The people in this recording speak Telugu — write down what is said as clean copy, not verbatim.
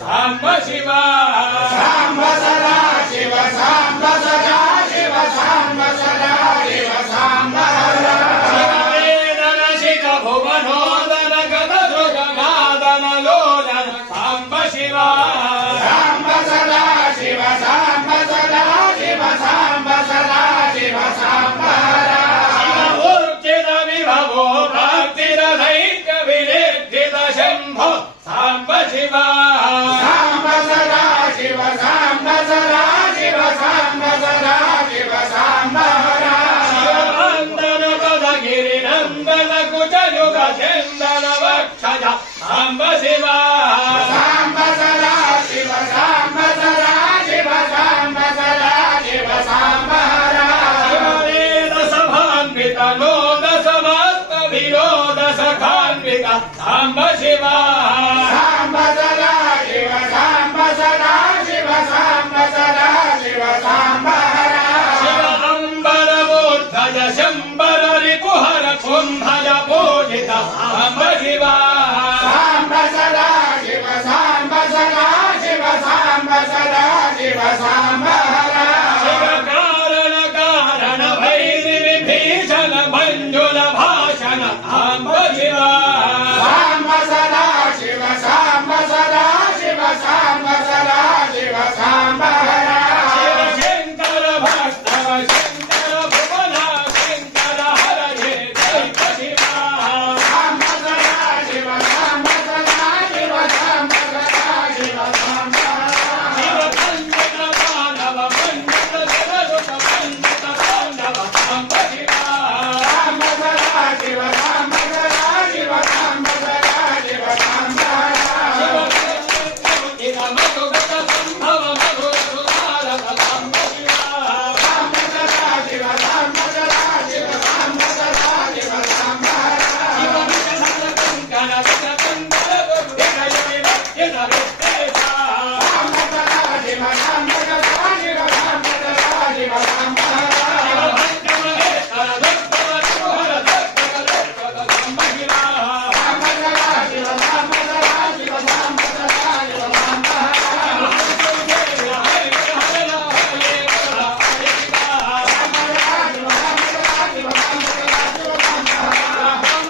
సాంబ శివ సాంబ సదా శివ సాంబ సదా శివ సాంబ సదా శివ సాంబ హర శివవేదన శిఖ భువనోదన గత సృగనాదన లోలన సాంబ శివ సాంబ సదా శివ సాంబ సదా శివ సాంబ సదా శివ సాంబ హర శివమూర్తిద విభవో ప్రాప్తిద దైత్య వినిర్జిత శంభో సాంబ శివ సాంబ సదా శివ సాంబ సదా శివ సాంబ సదా శివ సాంబ హర శివవందన పదగిరి నందన కుచయుగ చందన వక్షజ సాంబ శివ సాంబ సదా శివ సాంబ సదా శివ సాంబ సదా శివ సాంబ హర శివవేద సభాన్విత నోద సమస్త వినోద సఖాన్విత సాంబ శివ సాంబ సదా శివ సాంబ సదా శివ సాంబ సదా శివ సాంబ హర శివ అంబర మూర్ధజ శంబర రిపుహర కుంభజ పూజిత సాంబ శివ సాంబ సదా శివ సాంబ సదా శివ సాంబ సదా శివ సాంబ హర శివ కారణ కారణ భైరి విభీషణ మంజుల భాషణ సాంబ శివ